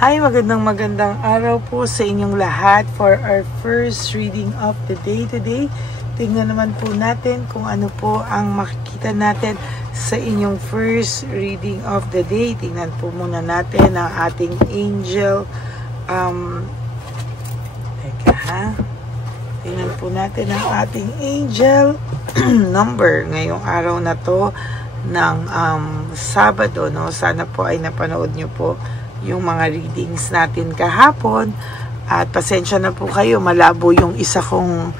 Hi, magandang araw po sa inyong lahat for our first reading of the day today. Tingnan naman po natin kung ano po ang makikita natin sa inyong first reading of the day. Tingnan po muna natin ang ating angel. Tingnan po natin ang ating angel number ngayong araw na to ng Sabado, no? Sana po ay napanood nyo po yung mga readings natin kahapon. At pasensya na po kayo, malabo yung isa kong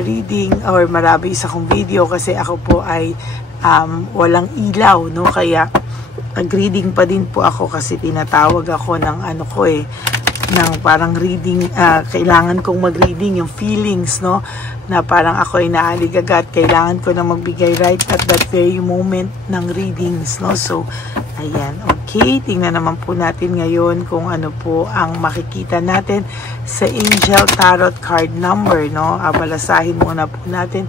reading or malabo isa kong video kasi ako po ay walang ilaw, no? Kaya nag-reading pa din po ako kasi tinatawag ako ng ng parang reading, kailangan kong mag-reading yung feelings, no? Na parang ako ay naaligagat, kailangan ko na magbigay right at that very moment ng readings, no? So, ayan, okay, tingnan naman po natin ngayon kung ano po ang makikita natin sa Angel Tarot card number, no? Balasahin muna po natin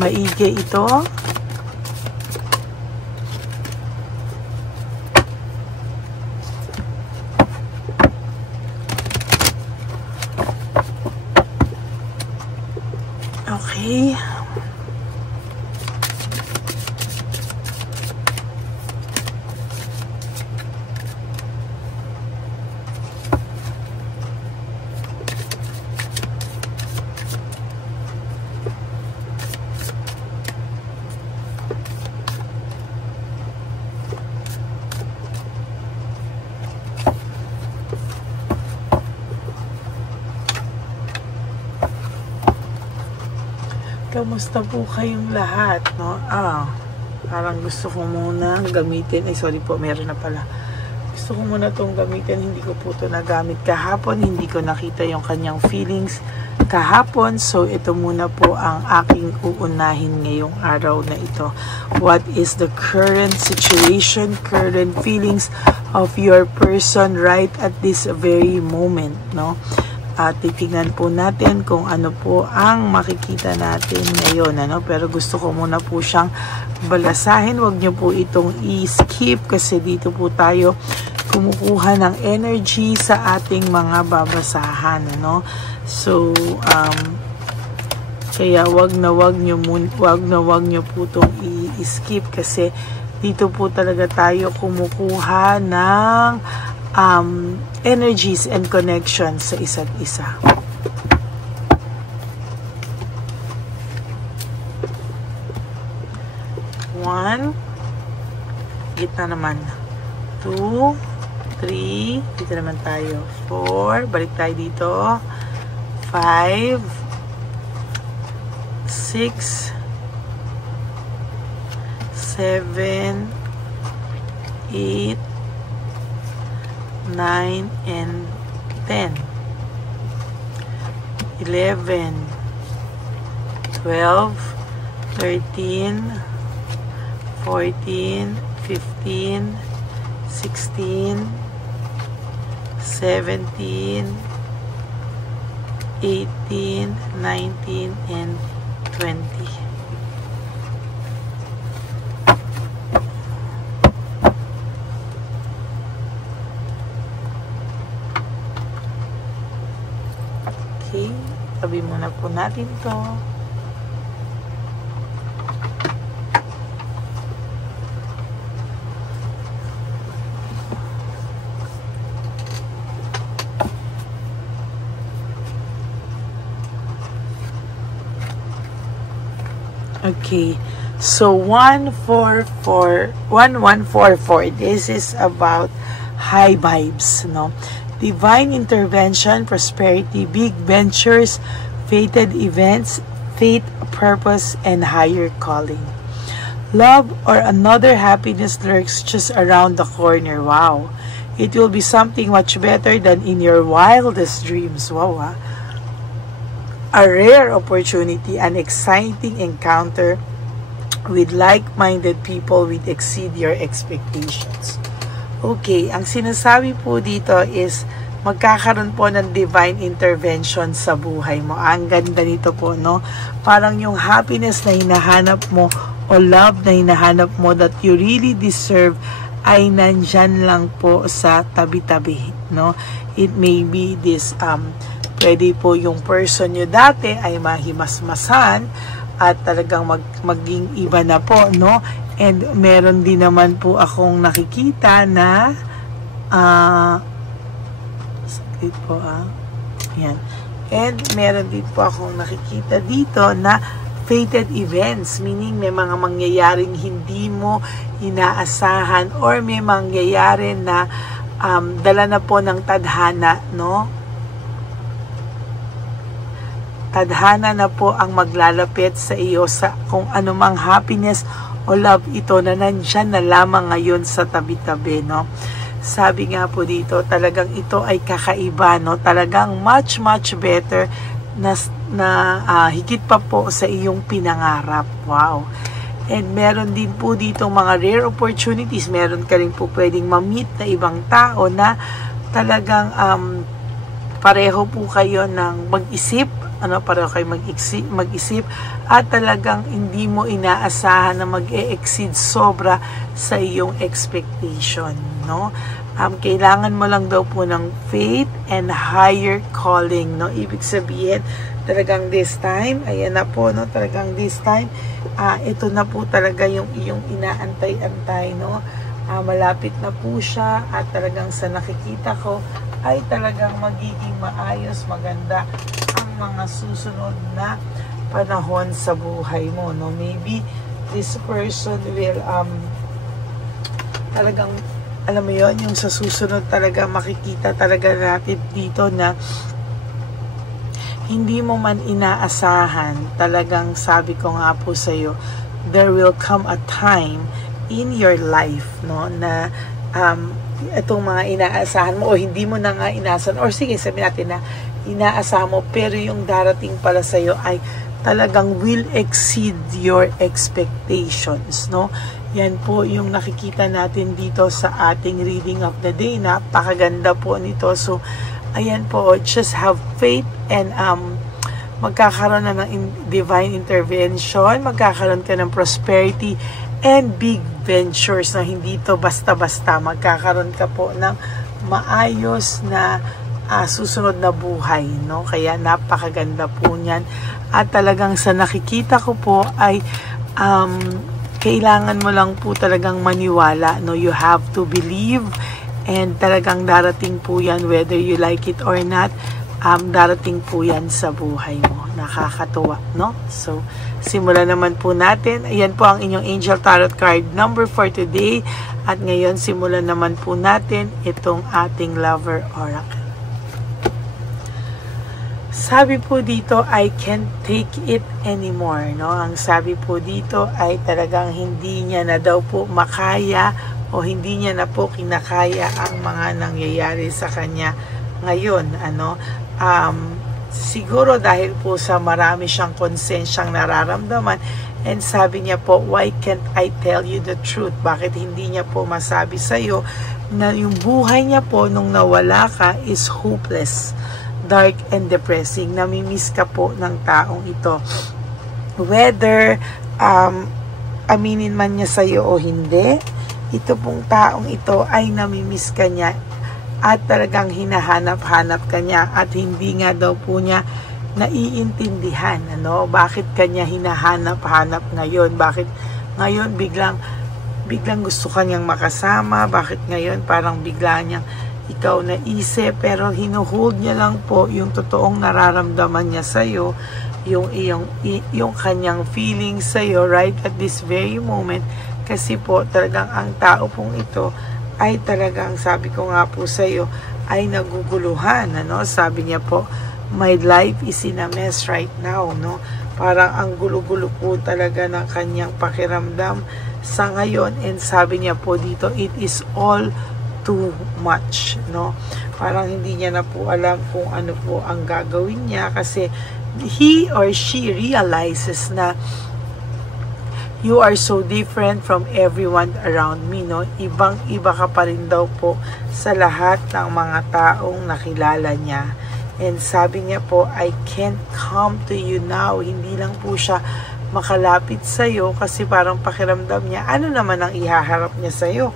maigi ito. Okay. Kamusta po kayong lahat, no? Parang gusto ko muna gamitin. Ay, sorry po, meron na pala. Gusto ko muna itong gamitin. Hindi ko po ito nagamit kahapon. Hindi ko nakita yung kanyang feelings kahapon. So, ito muna po ang aking uunahin ngayong araw na ito. What is the current situation, current feelings of your person right at this very moment, no? At titignan po natin kung ano po ang makikita natin ngayon, ano? Pero gusto ko muna po siyang balasahin. Huwag niyo po itong i-skip kasi dito po tayo kumukuha ng energy sa ating mga babasahan, ano? So, kaya wag na wag niyo po itong i-skip kasi dito po talaga tayo kumukuha ng energies and connections sa isa't isa. One, gitna naman. 2, 3, dito naman tayo. 4, balik tayo dito. 5, 6, 7, 8, 9 and 10, 11, 12, 13, 14, 15, 16, 17, 18, 19 and 20. Okay, tabi muna po natin to. Okay, so 1144, this is about high vibes, no? Divine intervention, prosperity, big ventures, fated events, faith, purpose, and higher calling. Love or another happiness lurks just around the corner. Wow. It will be something much better than in your wildest dreams. Wow. A rare opportunity, an exciting encounter with like-minded people will exceed your expectations. Okay, ang sinasabi po dito is magkakaroon po ng divine intervention sa buhay mo. Ang ganda nito po, no? Parang yung happiness na hinahanap mo o love na hinahanap mo that you really deserve ay nandyan lang po sa tabi-tabi, no? It may be this, pwede po yung person nyo dati ay mahimasmasan at talagang maging iba na po, no? And meron din naman po akong nakikita na, sakit po, yan. And meron din po akong nakikita dito na fated events, meaning may mga mangyayaring hindi mo inaasahan or may mangyayari na dala na po ng tadhana, no? Tadhana na po ang maglalapit sa iyo sa kung anumang happiness o love ito na nandyan na lamang ngayon sa tabi-tabi, no? Sabi nga po dito, talagang ito ay kakaiba, no? Talagang much better na higit pa po sa iyong pinangarap. Wow! And meron din po dito mga rare opportunities. Meron ka rin po pwedeng ma-meet na ibang tao na talagang pareho po kayo ng mag-isip, pareho kayo mag-isip at talagang hindi mo inaasahan na mag-e-exceed sobra sa iyong expectation, no? Kailangan mo lang daw po ng faith and higher calling, no? Ibig sabihin, talagang this time, ayan na po, no? Talagang this time, ito na po talaga yung iyong inaantay-antay, no? Malapit na po siya at talagang sa nakikita ko ay talagang magiging maayos, maganda ang mga susunod na panahon sa buhay mo, no? Maybe this person will talagang, alam mo yon, yung sa susunod talaga makikita talaga natin dito na hindi mo man inaasahan. Talagang sabi ko nga po sa iyo, there will come a time in your life, no, na itong mga inaasahan mo o hindi mo na nga inaasahan, or sige, sabi natin na inaasahan mo, pero yung darating pala sa iyo ay talagang will exceed your expectations, no? Yan po yung nakikita natin dito sa ating reading of the day. Napakaganda po nito. So, ayan po, just have faith and magkakaroon na ng divine intervention, magkakaroon ka ng prosperity and big ventures na hindi to basta-basta. Magkakaroon ka po ng maayos na susunod na buhay, no? Kaya napakaganda po niyan. At talagang sa nakikita ko po ay kailangan mo lang po talagang maniwala, no? You have to believe and talagang darating po yan whether you like it or not. Darating po yan sa buhay mo. Nakakatuwa, no? So, simulan naman po natin. Ayan po ang inyong Angel Tarot card number for today. At ngayon, simulan naman po natin itong ating Lover Oracle. Sabi po dito, I can't take it anymore, no? Ang sabi po dito ay talagang hindi niya na daw po makaya o hindi niya na po kinakaya ang mga nangyayari sa kanya ngayon, siguro dahil po sa marami siyang konsensyang nararamdaman, and sabi niya po, why can't I tell you the truth? Bakit hindi niya po masabi sa'yo na yung buhay niya po nung nawala ka is hopeless, dark and depressing. Namimiss ka po ng taong ito. Whether aminin man niya sa'yo o hindi, ito pong taong ito ay namimiss ka niya at talagang hinahanap-hanap ka niya at hindi nga daw po niya naiintindihan, bakit kanya hinahanap-hanap ngayon, bakit ngayon biglang gusto kanyang makasama, bakit ngayon parang bigla niyang ikaw naisip, pero hinuhold niya lang po yung totoong nararamdaman niya sa'yo, yung kanyang feelings sa'yo right at this very moment, kasi po talagang ang tao pong ito ay talagang, sabi ko nga po sa'yo, ay naguguluhan, sabi niya po, my life is in a mess right now, no? Parang ang gulo-gulo po talaga ng kanyang pakiramdam sa ngayon, and sabi niya po dito, it is all too much, no? Parang hindi niya na po alam kung ano po ang gagawin niya, kasi he or she realizes na you are so different from everyone around me, no? Ibang-iba ka pa rin daw po sa lahat ng mga taong nakilala niya. And sabi niya po, I can't come to you now. Hindi lang po siya makalapit sa'yo kasi parang pakiramdam niya, ano naman ang ihaharap niya sa'yo?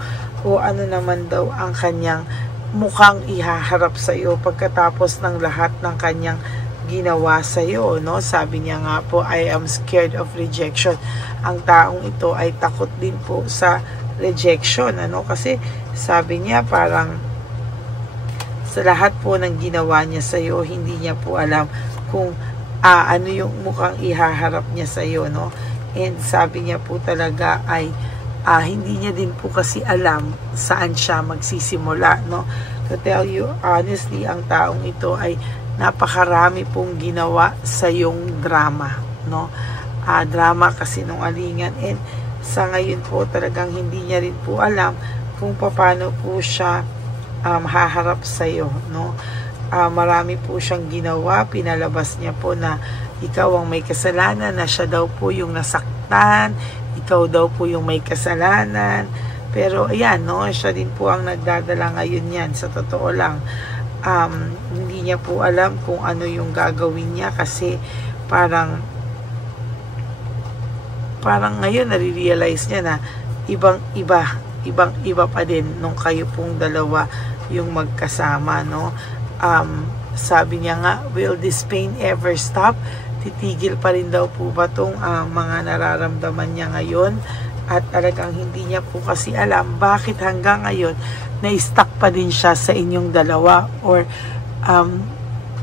o ano naman daw ang kanyang mukhang ihaharap sa iyo pagkatapos ng lahat ng kanyang ginawa sa iyo, no? Sabi niya nga po, I am scared of rejection. Ang taong ito ay takot din po sa rejection, ano? Kasi sabi niya parang sa lahat po ng ginawa niya sa iyo, hindi niya po alam kung ano yung mukhang ihaharap niya sa iyo, no? And sabi niya po talaga ay hindi niya din po kasi alam saan siya magsisimula, no? To tell you honestly, ang taong ito ay napakarami pong ginawa sa yung drama, no? Drama kasi nung alingan, and sa ngayon po talagang hindi niya rin po alam kung paano po siya haharap sa iyo, no? Marami po siyang ginawa, pinalabas niya po na ikaw ang may kasalanan, na siya daw po yung nasaktan, ikaw daw po yung may kasalanan. Pero ayan, no, siya din po ang nagdadala ngayon yan. Sa totoo lang, hindi niya po alam kung ano yung gagawin niya, kasi parang ngayon nare-realize niya na ibang iba pa din nung kayo pong dalawa yung magkasama, no? Sabi niya nga, will this pain ever stop? Titigil pa rin daw po ba itong mga nararamdaman niya ngayon? At talagang hindi niya po kasi alam bakit hanggang ngayon na-stuck pa din siya sa inyong dalawa, or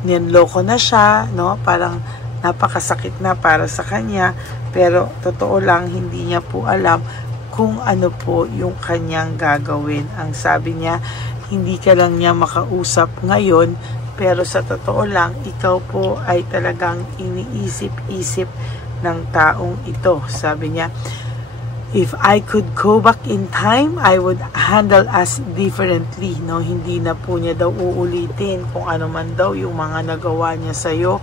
niyanloko na siya, no? Parang napakasakit na para sa kanya, pero totoo lang hindi niya po alam kung ano po yung kanyang gagawin. Ang sabi niya, hindi ka lang niya makausap ngayon, pero sa totoo lang, ikaw po ay talagang iniisip-isip ng taong ito. Sabi niya, if I could go back in time, I would handle us differently, no? Hindi na po niya daw uulitin kung ano man daw yung mga nagawa niya sa'yo,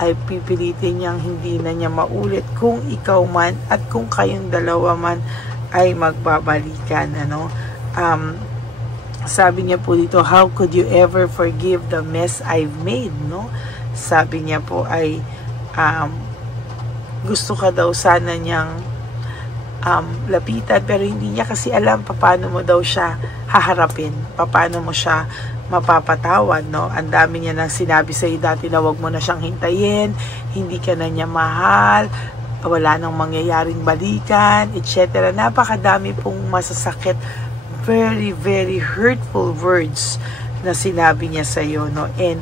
ay pipilitin niyang hindi na niya maulit kung ikaw man at kung kayong dalawa man ay magbabalikan, ano? Sabi niya po dito, how could you ever forgive the mess I've made, no? Sabi niya po ay gusto ka daw sana niyang lapitan, pero hindi niya kasi alam paano mo daw siya haharapin, paano mo siya mapapatawad, no? Ang dami niya nang sinabi sa iyo dati na wag mo na siyang hintayin, hindi ka na niya mahal, wala nang mangyayaring balikan, etc. Napakadami pong masasakit, very, very hurtful words na sinabi niya sa iyo, no? And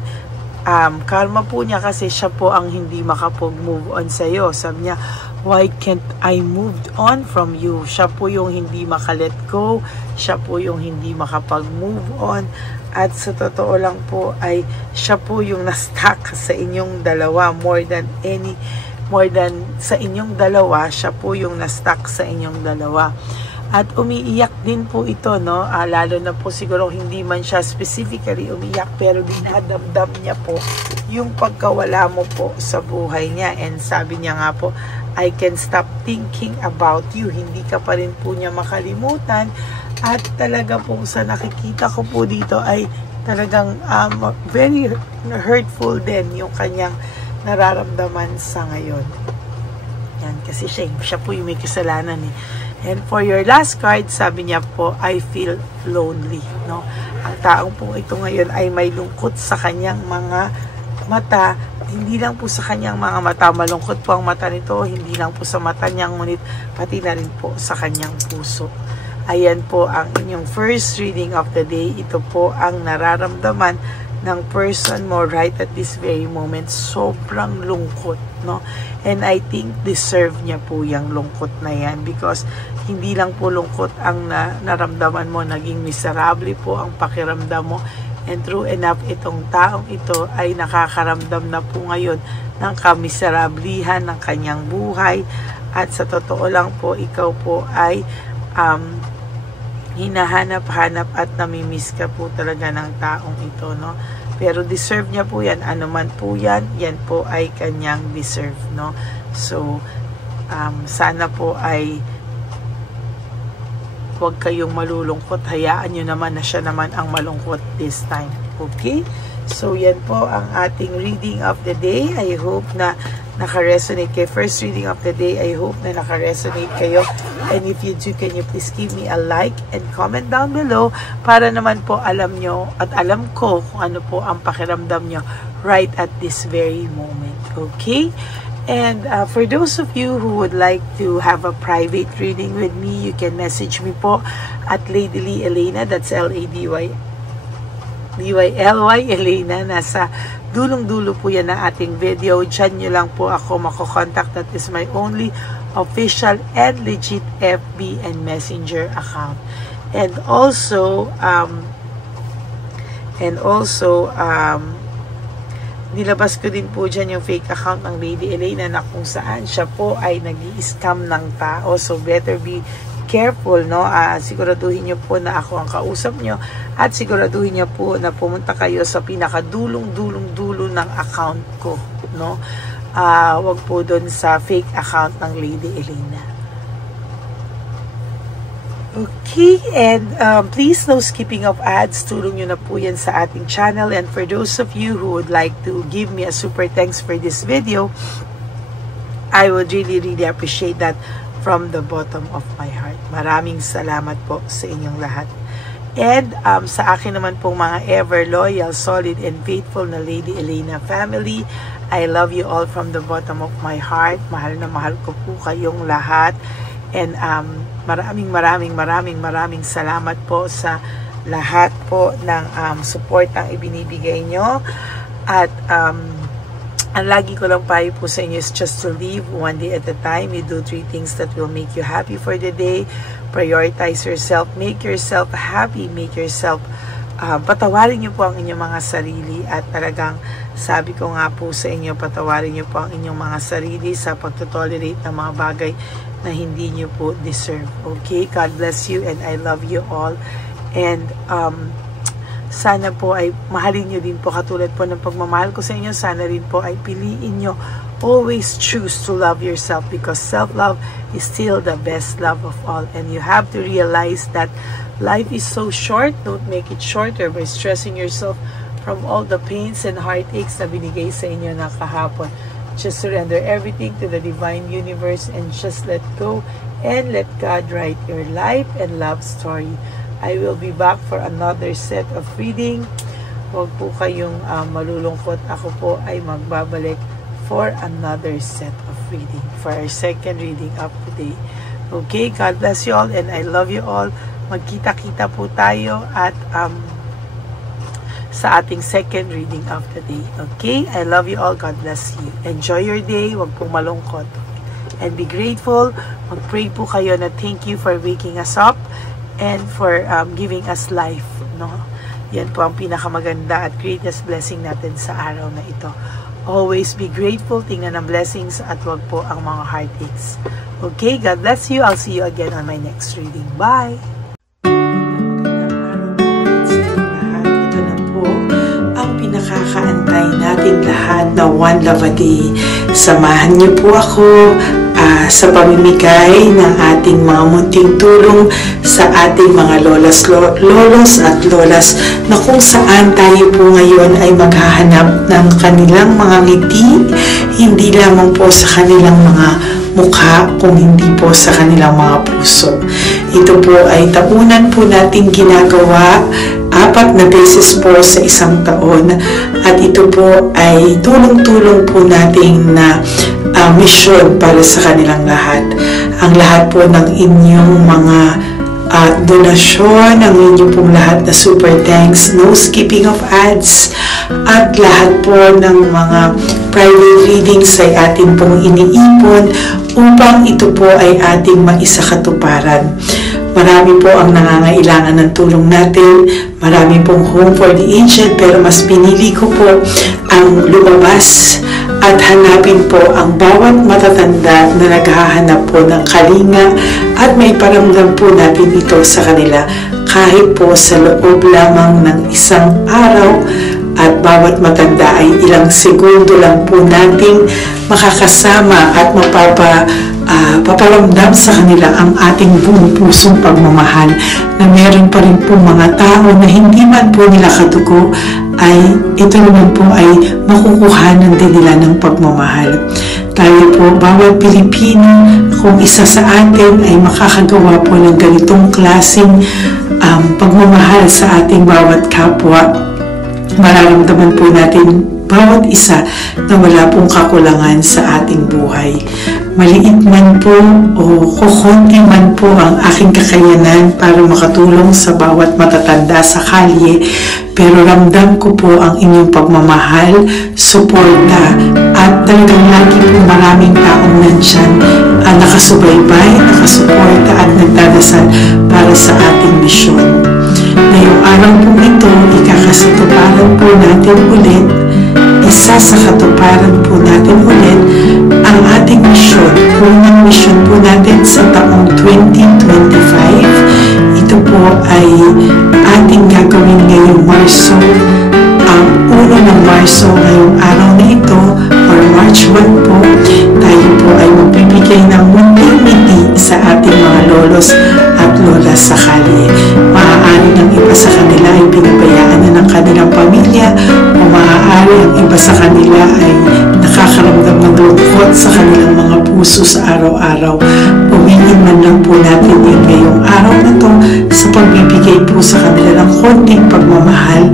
karma po niya kasi siya po ang hindi makapag-move on sa iyo. Sabi niya, why can't I move on from you? Siya po yung hindi makalet go, siya po yung hindi makapag-move on, at sa totoo lang po ay siya po yung na-stuck sa inyong dalawa, more than sa inyong dalawa, siya po yung na-stuck sa inyong dalawa. At umiiyak din po ito, no? Lalo na po siguro hindi man siya specifically umiyak, pero dinadamdam niya po yung pagkawala mo po sa buhay niya. And sabi niya nga po, I can stop thinking about you. Hindi ka pa rin po niya makalimutan. At talaga po sa nakikita ko po dito ay talagang very hurtful din yung kanyang nararamdaman sa ngayon. Yan, kasi siya po yung may kasalanan eh. And for your last card, sabi niya po, I feel lonely, no? Ang taong po ito ngayon ay may lungkot sa kanyang mga mata. Hindi lang po sa kanyang mga mata, malungkot po ang mata nito, hindi lang po sa mata niyang, ngunit pati na rin po sa kanyang puso. Ayan po ang inyong first reading of the day. Ito po ang nararamdaman ng person mo right at this very moment. Sobrang lungkot, no? And I think deserve niya po yung lungkot na yan, because hindi lang po lungkot ang naramdaman mo, naging miserable po ang pakiramdam mo. And true enough, itong taong ito ay nakakaramdam na po ngayon ng kamiserablihan ng kanyang buhay. At sa totoo lang po, ikaw po ay hinahanap-hanap at namimiss ka po talaga ng taong ito, no? Pero deserve niya po yan. Ano man po yan, yan po ay kanyang deserve, no? So, sana po ay huwag kayong malulungkot. Hayaan nyo naman na siya naman ang malungkot this time. Okay? So, yan po ang ating reading of the day. I hope na naka-resonate kayo. First reading of the day, I hope na naka-resonate kayo. And if you do, can you please give me a like and comment down below para naman po alam nyo at alam ko kung ano po ang pakiramdam nyo right at this very moment. Okay? And for those of you who would like to have a private reading with me, you can message me po at Lady Lee Elena. That's L-A-D-Y-L-Y Elena. Nasa dulong-dulo po yan ng ating video. Diyan nyo lang po ako makokontakt. That is my only official and legit FB and Messenger account. And also, nilabas ko din po dyan yung fake account ng Lady Elena na kung saan siya po ay nag-i-scam ng tao. So, better be careful, no? Siguraduhin nyo po na ako ang kausap nyo at siguraduhin nyo po na pumunta kayo sa pinakadulong-dulo ng account ko, no? Wag po doon sa fake account ng Lady Elena. Okay, and please, no skipping of ads. Tulong nyo na po yan sa ating channel. And for those of you who would like to give me a super thanks for this video, I would really appreciate that from the bottom of my heart. Maraming salamat po sa inyong lahat. And sa akin naman pong mga ever loyal, solid, and faithful na Lady Elena family, I love you all from the bottom of my heart. Mahal na mahal ko po kayong lahat. And maraming salamat po sa lahat po ng support ang ibinibigay nyo. At ang lagi ko lang payo po sa inyo is just to live one day at a time. You do 3 things that will make you happy for the day. Prioritize yourself. Make yourself happy. Make yourself patawarin nyo po ang inyong mga sarili. At talagang sabi ko nga po sa inyo, patawarin nyo po ang inyong mga sarili sa pagtotolerate ng mga bagay na hindi nyo po deserve. Okay? God bless you and I love you all. And sana po ay mahalin nyo din po katulad po ng pagmamahal ko sa inyo. Sana rin po ay piliin nyo. Always choose to love yourself because self-love is still the best love of all. And you have to realize that life is so short. Don't make it shorter by stressing yourself from all the pains and heartaches na binigay sa inyo na kahapon. Just surrender everything to the divine universe and just let go and let God write your life and love story. I will be back for another set of reading. Huwag po kayong malulungkot. Ako po ay magbabalik for another set of reading, for our second reading of today. Okay, God bless you all and I love you all. Magkita-kita po tayo at sa ating second reading of the day. Okay? I love you all. God bless you. Enjoy your day. Huwag pong malungkot. And be grateful. Mag-pray po kayo na thank you for waking us up and for giving us life. No? Yan po ang pinakamaganda at greatest blessing natin sa araw na ito. Always be grateful. Tingnan ang blessings at huwag po ang mga heartaches. Okay? God bless you. I'll see you again on my next reading. Bye! Nakakaantay natin lahat na one love a day. Samahan niyo po ako sa pamimigay ng ating mga munting tulong sa ating mga lolos at lolas na kung saan tayo po ngayon ay maghahanap ng kanilang mga ngiti, hindi lamang po sa kanilang mga mukha, kung hindi po sa kanilang mga puso. Ito po ay tapunan po nating ginagawa 4 na beses po sa isang taon at ito po ay tulong-tulong po nating na mission para sa kanilang lahat. Ang lahat po ng inyong mga donasyon, ang inyong pong lahat na super thanks, no skipping of ads, at lahat po ng mga private readings ay atin pong iniipon upang ito po ay ating maisakatuparan. Marami po ang nangangailangan ng tulong natin. Marami pong Home for the Aged, pero mas pinili ko po ang lumabas at hanapin po ang bawat matatanda na naghahanap po ng kalinga at may paramdam po natin ito sa kanila kahit po sa loob lamang ng isang araw. At bawat matanda ay ilang segundo lang po nating makakasama at paparamdam sa kanila ang ating buong pusong pagmamahal na meron pa rin po mga tao na hindi man po nila katugo ay ito naman po ay makukuhanan din nila ng pagmamahal. Tayo po, bawat Pilipino, kung isa sa atin ay makakagawa po ng ganitong klaseng pagmamahal sa ating bawat kapwa, mararamdaman po natin bawat isa na wala pong kakulangan sa ating buhay. Maliit man po o kukunti man po ang aking kakayanan para makatulong sa bawat matatanda sa kalye, pero ramdam ko po ang inyong pagmamahal, suporta, at talagang lagi po maraming taong nandyan nakasubaybay, nakasuporta at nagdadasal para sa ating misyon. Ngayong araw po ito, ikakasatuparan po natin ulit, isa sa katuparan po natin ulit ang ating misyon. Unang misyon po natin sa taong 2025. Ito po ay ating gagawin ngayong Marso, ang 1 ng Marso ngayong araw na ito, or March 1 po. Tayo po ay magbibigay ng munting ngiti sa ating mga lolos at lola sa kalye. Maaari ng iba sa kanila ay pinabayaan na ng kanilang pamilya, o maaari ang iba sa kanila ay nakakaramdam ng lungkot sa kanilang mga puso sa araw-araw. Pumingin man lang po natin yun ngayong araw na to sa pagbibigay po sa kanila ng konting pagmamahal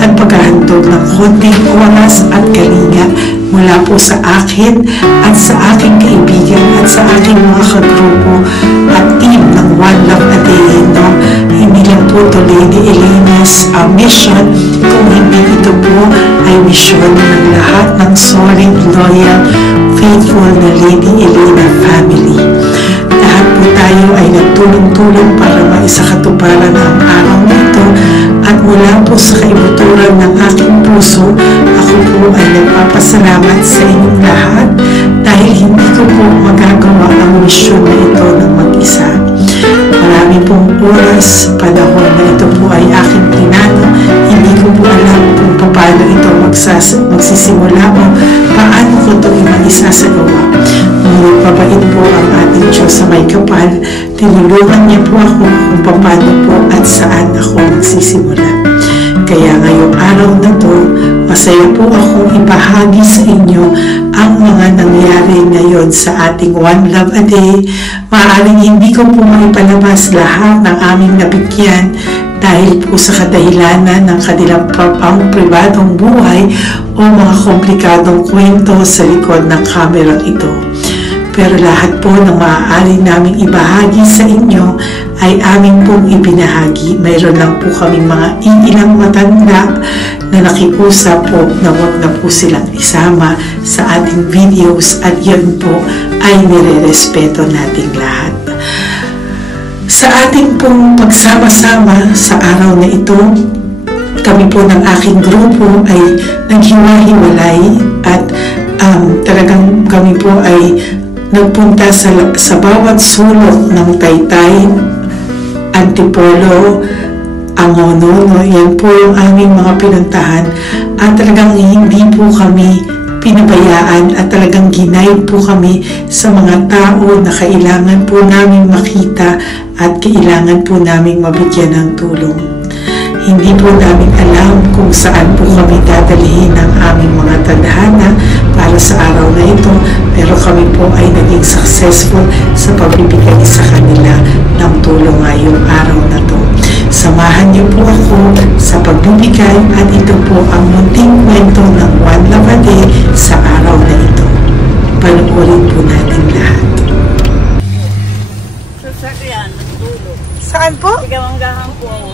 at paghahandog ng konting oras at kalinga mula po sa akin at sa aking kaibigan at sa aking mga kagrupo at team ng One Love a Day. No? Hindi lang po ito Lady Elena's mission, kung hindi ito po ay mission ng lahat ng solid, loyal, faithful na Lady Elena family. Lahat po tayo ay nagtulong-tulong para maisakatuparan ang araw na ito, at mula po sa kaibuturan ng aking puso, ako po ay nagpapasalamat sa inyong lahat dahil hindi ko po magagawa ang misyon na ito ng mag-isa. Marami pong oras, panahon na ito po ay aking pinano. Hindi ko po alam kung paano ito magsisimula o paano ko ito isasagawa. Ngunit mabait po ang ating Diyos sa may kapal. Tinulungan niya po ako kung paano po at saan ako magsisimula. Kaya ngayong araw na to, masaya po akong ibahagi sa inyo ang mga nangyari ngayon sa ating One Love a Day. Maaaring hindi ko po maipalabas lahat ng aming nabigyan dahil po sa kadahilanan ng kanilang pribadong buhay o mga komplikadong kwento sa likod ng kamerang ito. Pero lahat po ng maaari naming ibahagi sa inyo ay aming pong ibinahagi. Mayroon lang po kaming mga iilang matanda na nakiusap po na wag na po silang isama sa ating videos, at yun po ay nire-respeto nating lahat. Sa ating pong pagsama-sama sa araw na ito, kami po ng aking grupo ay naghiwa-hiwalay, at talagang kami po ay nagpunta sa bawat sulok ng Taytay, Antipolo, Angono. Yan po yung aming mga pinuntahan, at talagang hindi po kami pinabayaan at talagang ginaid po kami sa mga tao na kailangan po namin makita at kailangan po namin mabigyan ng tulong. Hindi po namin alam kung saan po kami dadalhin ng aming mga tadhana para sa araw na ito, pero kami po ay naging successful sa pagbibigay sa kanila ng tulong ngayong araw na to. Samahan niyo po ako sa pagbibigay, at ito po ang munting kwento ng One Love a Day sa araw na ito. Panoorin po natin lahat. Sasakyan, natutulog. Saan po? Tagamanggahan po ako.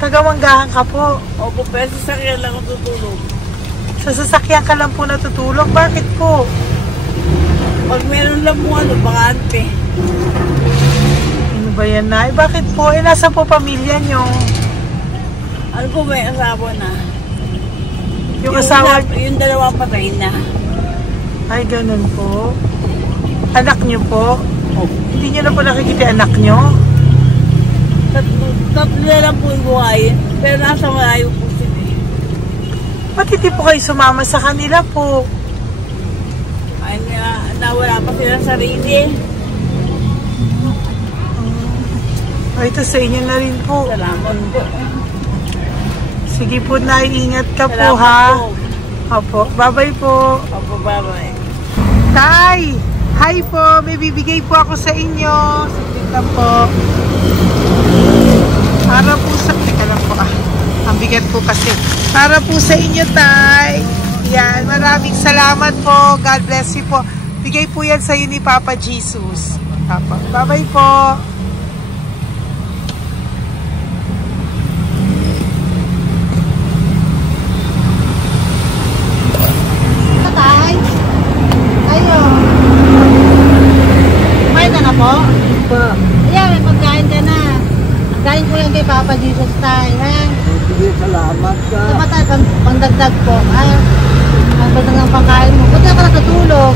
Tagamanggahan ka po. Opo, pero sasakyan lang ako tutulog. Sa sasakyan ka lang po natutulog? Bakit po? Pag meron lang po bakante. Ano ba yan, Nay? Bakit po? Nasa po pamilya nyo? Ano po, may asawa na. Yung asawa? Yung dalawa patay na. Ay, ganun po. Anak nyo po? Opo. Hindi nyo na po nakikita anak nyo? Tatlo na lang po yung buhay. Pero nasa malayo po sila. Ba't hindi po kayo sumama sa kanila po? Ay, nawala pa silang sarili. Ay, ito sa inyo na rin po. Salamat po. Sige po, Nay. Ingat ka po, Salamat ha? po. Opo. Bye-bye po. Opo, bye-bye. Tay! Hi po! May bibigay po ako sa inyo. Saglit lang po. Para po sa... Teka lang po ang bigat po kasi. Para po sa inyo, Tay. Yan. Maraming salamat po. God bless you po. Bigay po yan sa iyo ni Papa Jesus. Bye-bye po. Tay? Ayo. Kumain ka na po? Ayan, may pagkain ka na. Galing ko yan kay Papa Jesus, Tay. Sige, salamat ka. Diba tayo, pangdagdag po. Ang ganda ng pagkain mo. Ba't ka natutulog?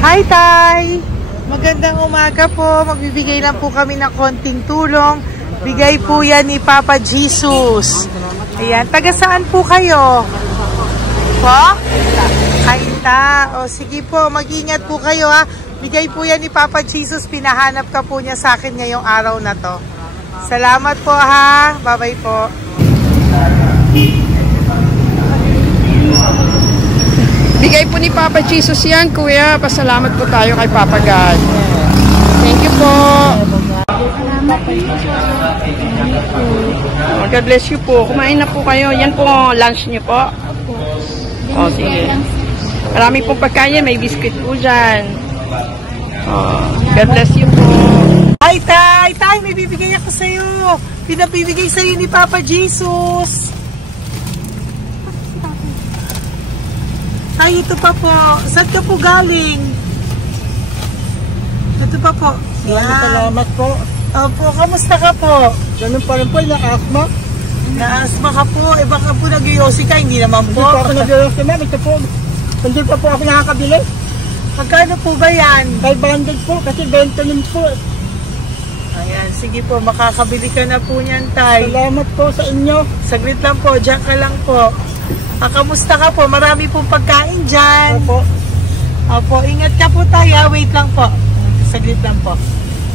Hi, Tay! Magandang umaga po. Magbibigay lang po kami ng konting tulong. Bigay po yan ni Papa Jesus. Ayan. Taga saan po kayo? Po? Kainta. O sige po, mag-ingat po kayo ha. Bigay po yan ni Papa Jesus. Pinahanap ka po niya sa akin ngayong araw na to. Salamat po ha. Bye-bye po. Bigay po ni Papa Jesus yan, Kuya. Pasalamat po tayo kay Papa God. Thank you po. God bless you po. Kumain na po kayo. Yan po lunch niyo po. O, sige. Marami pong pagkain. May biscuit po dyan. God bless you po. Hi, Tay! Tay, may bibigay ako sa'yo. Pinabibigay sa'yo ni Papa Jesus. Tay, ito pa po. Saan ka po galing? Ito pa po. Salamat po. Opo, kamusta ka po? Ganun pa rin po, na-asma. Na-asma ka po. Eh, baka po nag-yosi ka. Hindi naman Hindi po. po ako nag-yosi, ma'am. Ito po. Hindi pa po ako nakakabili. Magkano po ba yan? 500 po, kasi 20 din po. Ayan, sige po. Makakabili ka na po niyan, Tay. Salamat po sa inyo. Saglit lang po. Diyan ka lang po. Kamusta ka po? Marami pong pagkain dyan. Opo. Opo, ingat ka po tayo. Wait lang po. Saglit lang po.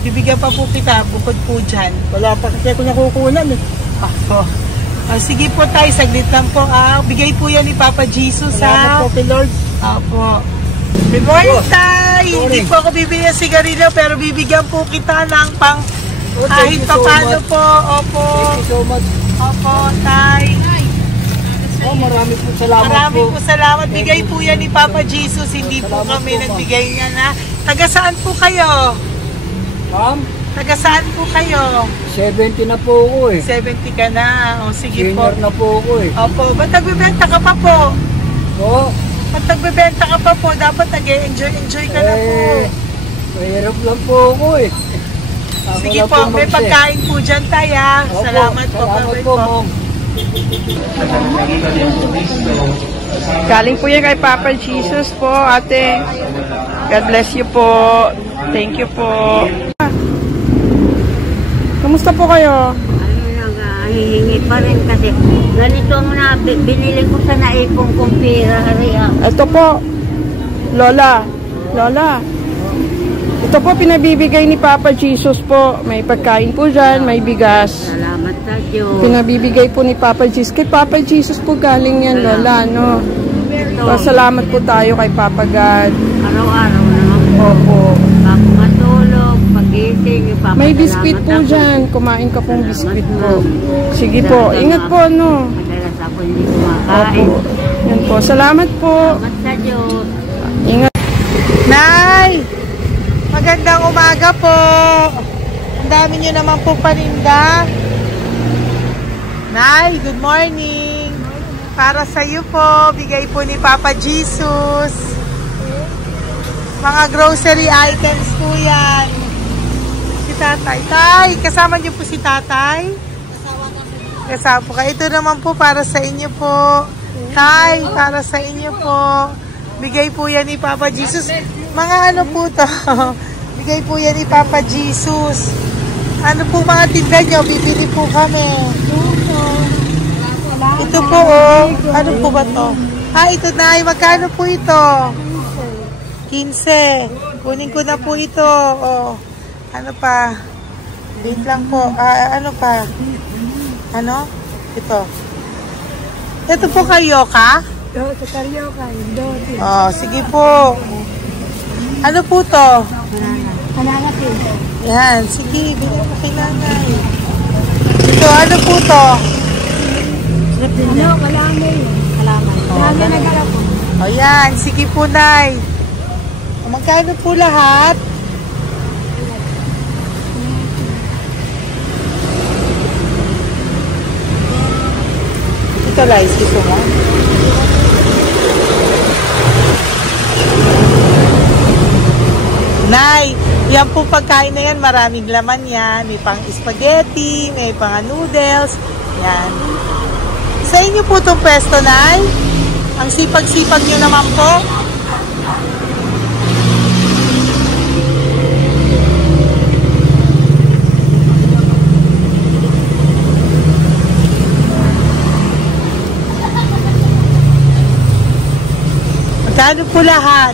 Bibigyan pa po kita bukod po dyan. Wala pa kasi ako nakukunan eh. Opo. Sige po tayo. Saglit lang po. Bigay po yan ni Papa Jesus. Salamat po kay Lord. Opo. Good morning, Tay! Hindi po ako bibili ng sigarilyo pero bibigyan po kita ng pang kahit pa paano po. Opo. Thank you so much. Opo, Tay. Marami po salamat Marami po. po salamat. Bigay po yan ni Papa Jesus. Hindi po Salamat kami po, nagbigay niya na. Taga saan po kayo? Ma'am, Taga saan po kayo? 70 na po ako eh. 70 ka na. O sige po. Senior na po ako eh. Opo. Ba't nagbibenta ka pa po? Oo. Ba't nagbibenta ka pa po? Dapat nag-enjoy ka na po. Mahirap lang po ako eh. Ako Sige lang po. May mag-share. pagkain po dyan tayo. Opo, Salamat po. Salamat Bye-bye po, po. ma'am. Galing po yan kay Papa Jesus po, ate. God bless you po. Thank you po. Kamusta po kayo? Hihingi pa rin kasi ganito mo na binili ko sa naipong kong pira. Ito po, Lola. Lola. Ito po pinabibigay ni Papa Jesus po. May pagkain po dyan, may bigas. Salamat sa Diyos. Pinabibigay po ni Papa Jesus. Kay Papa Jesus po galing yan, Lola, no? Salamat po tayo kay Papa God. Araw-araw naman po. Opo. Bago matulog, pagising, ipapasalamat May biscuit po ako. dyan. Kumain ka pong biscuit po. Sige po. Ingat po, no? Madalas ako hindi kumakain. Opo. Yan po. Salamat po. Salamat sa Diyos. Ingat. Nay! Magandang umaga po. Ang dami nyo naman po paninda. Nay, good morning. Para sa iyo po, bigay po ni Papa Jesus. Mga grocery items po yan. Si Tatay. Tay, kasama niyo po si Tatay? Kasama po kayo. Ito naman po para sa inyo po. Tay, para sa inyo po. Bigay po yan ni Papa Jesus. Mga ano po to? Bigay po yan ni Papa Jesus. Ano po mga tinda nyo? Bibili po kami. Ito po oh. Ano po ba to? Ito na. Magkano po ito? 15. Kunin ko na po ito. Oh. Ano pa? Wait lang po. Ano pa? Ano? Ito. Ito po kayo ka? Sa Carioca, doon. Oh, sige po. Ano po to? Banana cake. Yan, sige, bigyan mo kay nanay. Ito, ano po to? Wala na yun. Salamat. Lagi nagharap po. O yan, sige po, Nay. Magkano po lahat? Ito, Lies, gusto mo? Nay, yan po pagkain na yan, maraming laman yan. May pang spaghetti, may pang noodles. Yan. Sa inyo po itong pwesto, Nay? Ang sipag-sipag nyo naman po. Magkano po lahat?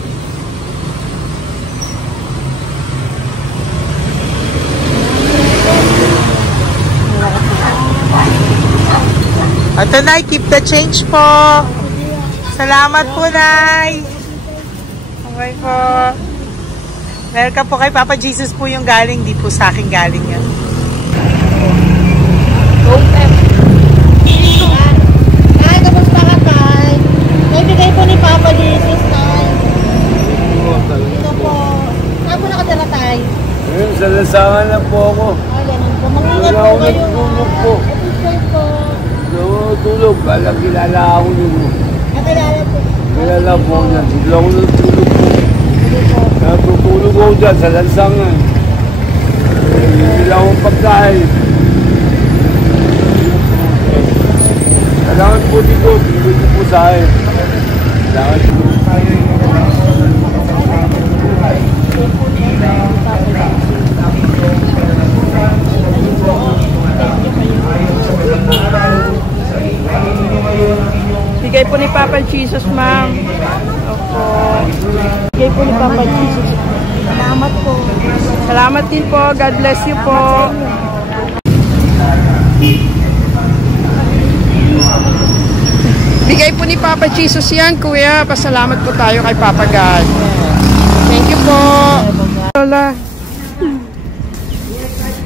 Ito, Nay, keep the change po. Salamat po, Nay. Okay po. Welcome po kay Papa Jesus po yung galing. Di po sa akin galing yan. Tay, kamusta ka, Tay? Naibigay po ni Papa Jesus, Tay. Ito po. Saan po nakatira, Tay? Ngayon, sa lasangan na po ako. Ay, ganun po. Mag-ingat po kayo. Natulog po. Ito po. Natulog. Kala kilala ako nyo. Nakilala po. Kilala po niya. Bigla ako natulog po. Natutulog ako dyan sa lansangan. Bigla akong pagkain. Kailangan po dito. Dito po sa akin. Kailangan po. Bigay po ni Papa Jesus, ma'am. Opo. Bigay po ni Papa Jesus. Salamat po. Salamat din po. God bless you po. Bigay po ni Papa Jesus yan, kuya. Pasalamat po tayo kay Papa God. Thank you po. Lola.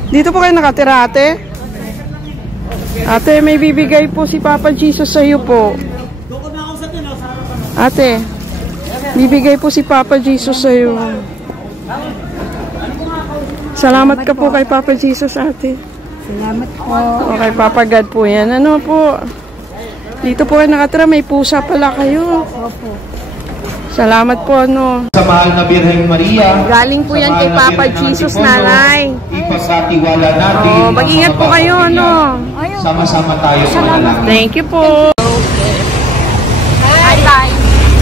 Dito po kayo nakatira, ate? Ate, may bibigay po si Papa Jesus sa iyo po. Ate, bibigay po si Papa Jesus sa iyo. Salamat ka po kay Papa Jesus, ate. Salamat po. O kay Papa God po yan. Ano po? Dito po kayo nakatira, may pusa pala kayo. Opo. Salamat po, ano. Sa mahal na Birheng Maria. Galing po yan kay Papa Jesus, nanay. Ipagkatiwala natin. Oh, mag-ingat po kayo, ano. Sama-sama tayo sa manalangin. Thank you po. Hi, Tay.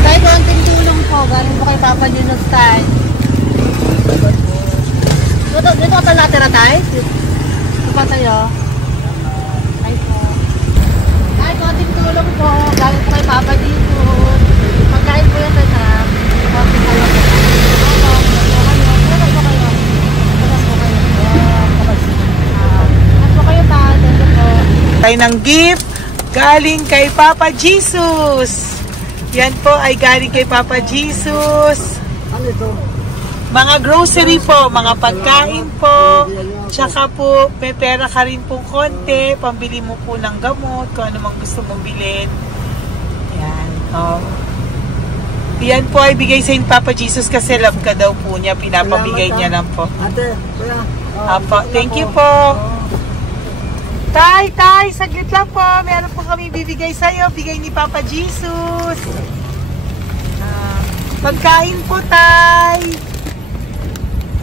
Tay, konting tulong po. Galing po kay Papa Jesus, Tay. Dito ka pa natira, Tay? Dito pa tayo. Tay po. Tay, konting tulong po. Galing po kay Papa Jesus. Pagkain po yan, Tay, sa konting kayo. Tayo ng gift galing kay Papa Jesus. Yan po ay galing kay Papa Jesus. Ano ito? Mga grocery po, mga pagkain po. Tsaka po, may pera ka rin po konti. Pambili mo po ng gamot, kung ano mang gusto mong bilhin. Yan. Oh. Yan po ay bigay sa Papa Jesus kasi love ka daw po niya. Pinapabigay niya lang po. Ate, kuya. Apo, thank you po. Tay, saglit lang po. Meron po kami bibigay sa'yo. Bigay ni Papa Jesus. Pagkain po, Tay.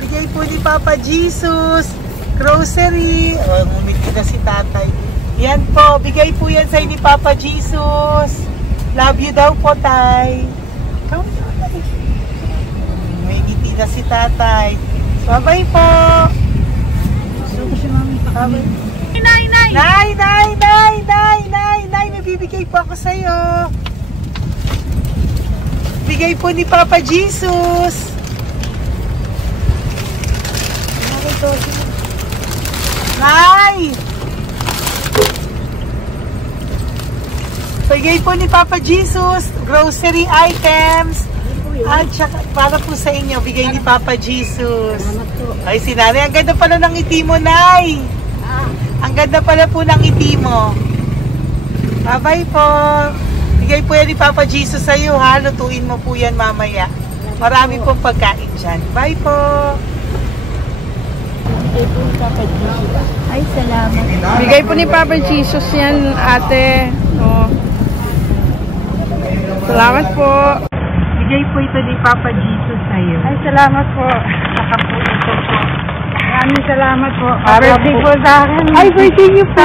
Bigay po ni Papa Jesus. Grocery. Oh, ngumiti na si Tatay. Yan po. Bigay po yan sa'yo ni Papa Jesus. Love you daw po, Tay. May ngiti na si Tatay. Bye-bye po. Bye-bye. Nay, may bibigay po ako sa'yo. Bigay po ni Papa Jesus. Nay! Bigay po ni Papa Jesus, grocery items. At saka, para po sa inyo, bigay ni Papa Jesus. Ay, si Nanay, ang ganda pala ng ngiti mo, Nay. Ang ganda pala po ng ngiti mo. Bye-bye po. Bigay po yan ni Papa Jesus sa iyo, ha? Lutuin mo po yan mamaya. Marami pong pagkain dyan. Bye po. Ay, salamat. Bigay po ni Papa Jesus yan, ate. Oh. Salamat po. Bigay po ito ni Papa Jesus sa iyo. Ay, salamat po. Saka po ito po. Maraming salamat po. Birthday po sa akin. Ay, birthday niyo po.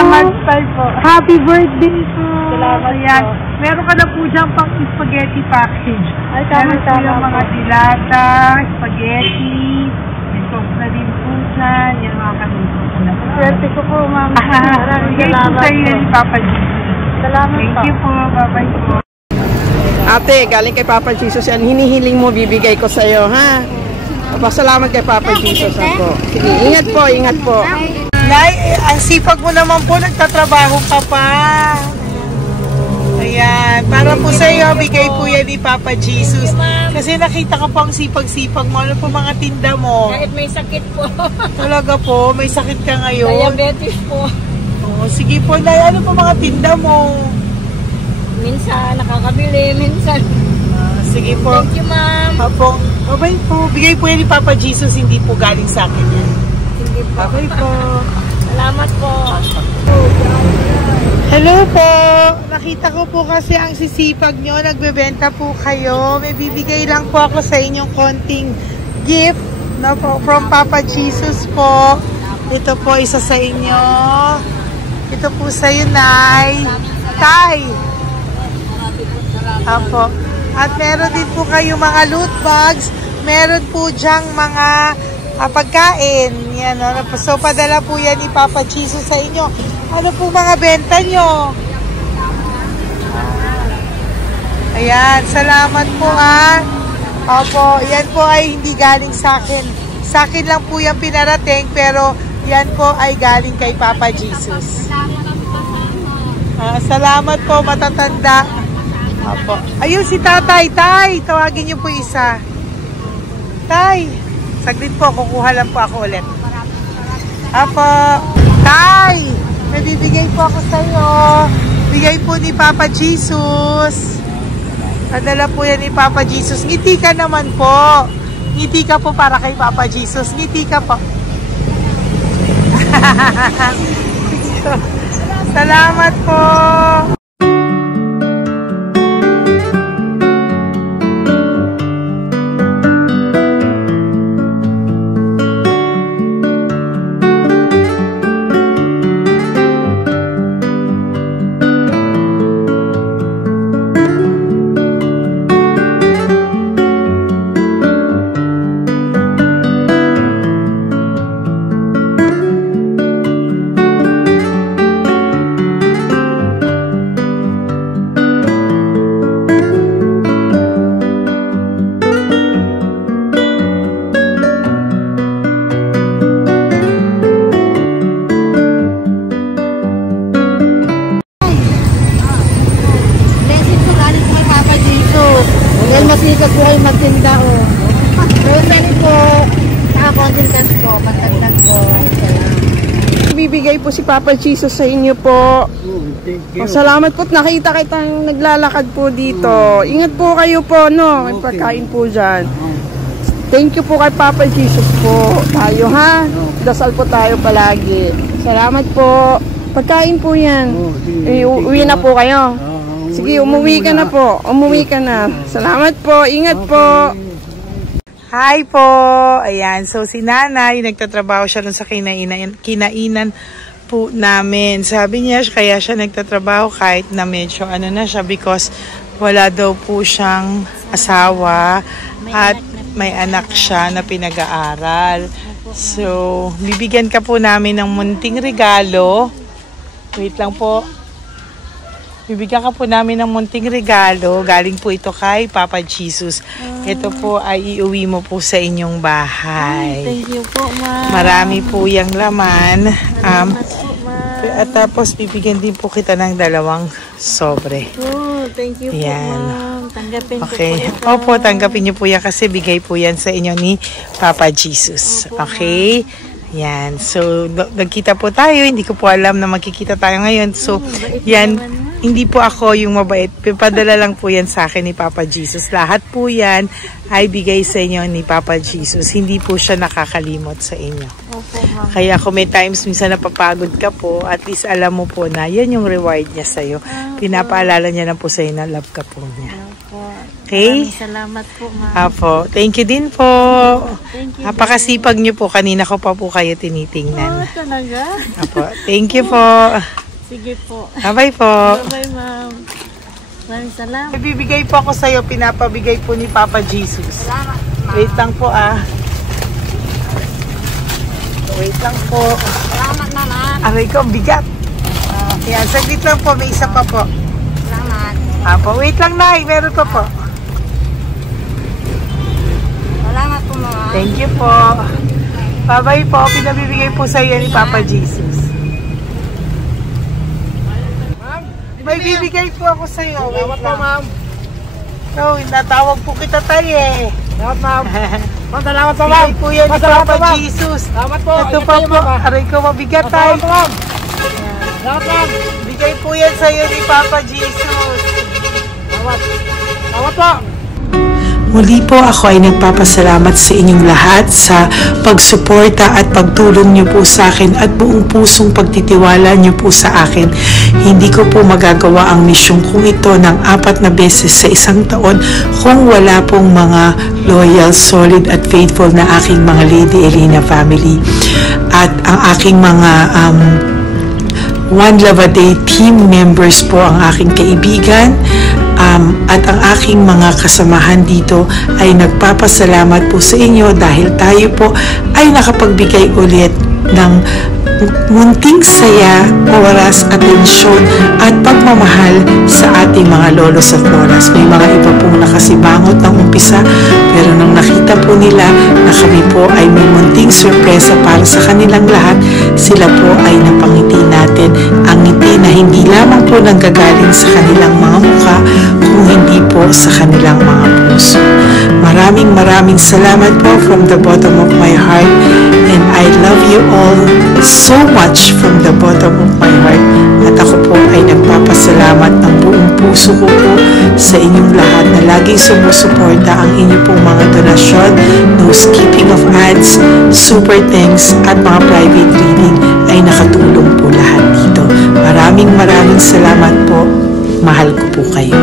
po. Happy birthday po. Salamat Ayan. po. Meron ka na po dyan pang spaghetti package. Ay, Meron po tama yung po. mga dilata, spaghetti, may sauce na din po dyan. Yan mga kaluto ko na po. Swerte ko po, ma'am. Maraming Bigay po salamat sa iyo po. ni Papa Jesus. Salamat Thank po. you po. Bye-bye po. Ate, galing kay Papa Jesus yan. Hinihiling mo, bibigay ko sa'yo, ha? Pasalamat kay Papa Jesus ako. Sige, ingat po, ingat po. Nay, ang sipag mo naman po, nagtatrabaho ka pa. Ayan, para po sa iyo, bigay po yan ni Papa Jesus. Kasi nakita ko po ang sipag-sipag mo. Ano po mga tinda mo? Kahit may sakit po. Talaga po, may sakit ka ngayon. Diabetes po. Oh, sige po, Nay, ano po mga tinda mo? Minsan nakakabili, minsan. Sige po. Thank you, ma'am. Apo, bye po. Bigay po yan ni Papa Jesus, hindi po galing sa akin yan. Sige po. Bye po. Salamat po. Hello po! Nakita ko po kasi ang sisipag nyo, nagbebenta po kayo. May bibigay lang po ako sa inyong konting gift, no, po, from Papa Jesus po. Ito po isa sa inyo. Ito po sa iyo, Nay. Tay! Apo. At meron din po kayo mga loot bags. Meron po dyang mga pagkain. Yan, no? So, padala po yan ni Papa Jesus sa inyo. Ano po mga benta nyo? Ayan, salamat po ha. Opo, yan po ay hindi galing sa akin. Sa akin lang po yan pinarating, pero yan po ay galing kay Papa Jesus. Salamat po, matatanda. Opo. Ayun si Tatay. Tay, tawagin niyo po isa. Tay, saglit po, kukuha lang po ako ulit. Opo. Tay, may bibigay po ako sa iyo. Bigay po ni Papa Jesus. Padala po yan ni Papa Jesus. Ngiti ka naman po. Ngiti ka po para kay Papa Jesus. Ngiti ka po. Salamat po. Masikat po kayo magtinda o. Grocery po. Naka-content cash po. Pagtagdag po. Bibigay po si Papa Jesus sa inyo po. Salamat po. Nakita kitang naglalakad po dito. Ingat po kayo po, no? May pagkain po dyan. Thank you po kay Papa Jesus po. Tayo ha. Dasal po tayo palagi. Salamat po. Pagkain po yan. Uwi na po kayo. Sige, umuwi ka na po. Umuwi ka na. Salamat po. Ingat po. Hi po! Ayan, so si Nanay, nagtatrabaho siya dun sa kinainan po namin. Sabi niya, kaya siya nagtatrabaho kahit na medyo ano na siya because wala daw po siyang asawa at may anak siya na pinag-aaral. So, bibigyan ka po namin ng munting regalo. Wait lang po. Bibigyan ka po namin ng munting regalo. Galing po ito kay Papa Jesus. Ito po ay iuwi mo po sa inyong bahay. Thank you po, ma'am. Marami po yung laman. At tapos bibigyan din po kita ng dalawang sobre. Oh, thank you po, Yan. ma'am. Tanggapin Okay. ko po ito. Opo, tanggapin niyo po yan kasi bigay po yan sa inyo ni Papa Jesus. Okay? Yan. So, nagkita po tayo. Hindi ko po alam na magkikita tayo ngayon. So, yan. Hindi po ako yung mabait. Padala lang po yan sa akin ni Papa Jesus. Lahat po yan ay bigay sa inyo ni Papa Jesus. Hindi po siya nakakalimot sa inyo. Opo, ma'am. Kaya kung may times minsan napapagod ka po, at least alam mo po na yan yung reward niya sa'yo. Pinapaalala niya na po sa'yo na love ka po niya. Opo. Okay? Maraming salamat po, ma'am. Apo. Thank you din po. Thank you. Napakasipag niyo po. Kanina ko pa po kayo tinitingnan. Talaga? Apo. Thank you po. Sige po. Bye-bye po. Bye-bye, ma'am. Maraming salamat. Ibibigay po ako sa'yo. Pinapabigay po ni Papa Jesus. Wait lang po Wait lang po. Salamat, Mama. Aray ko, bigat. Yan, saglit lang po. May isa pa po. Salamat. Apo, wait lang, Nay. Meron pa po. Salamat po, Mama. Thank you po. Bye-bye po. Pinabibigay po sa iyo ni Papa Jesus. May bibigay po ako sa iyo. Wait lang. Ma'am. No, natawag po kita tayo eh. Salamat, ma'am. Salamat po, Bigay po yan ni Salamat, Papa ma'am. Jesus. Salamat po. Ito pa po. Aray ko, mabigat tayo. Salamat, ma'am. Bigay po yan sa iyo ni Papa Jesus. Salamat po. Muli po ako ay nagpapasalamat sa inyong lahat sa pagsuporta at pagtulong niyo po sa akin at buong pusong pagtitiwala niyo po sa akin. Hindi ko po magagawa ang misyong kong ito ng 4 na beses sa isang taon kung wala pong mga loyal, solid at faithful na aking mga Lady Elena family. At ang aking mga One Love a Day team members po ang aking kaibigan. At ang aking mga kasamahan dito ay nagpapasalamat po sa inyo dahil tayo po ay nakapagbigay ulit ng munting saya, oras, atensyon at pagmamahal sa ating mga lolos at lolas. May mga iba pong nakasibangot ng umpisa pero nang nakita po nila na kami po ay may munting sorpresa para sa kanilang lahat, sila po ay napangiti natin. Ang ngiti na hindi lamang po nanggagaling sa kanilang mga mukha kung hindi po sa kanilang mga puso. Maraming salamat po from the bottom of my heart, and I love you all so much from the bottom of my heart. At ako po ay nagpapasalamat ng buong puso ko po sa inyong lahat na laging sumusuporta. Ang inyo pong mga donasyon, no skipping of ads, super thanks at mga private reading ay nakatulong po lahat dito. Maraming salamat po. Mahal ko po kayo.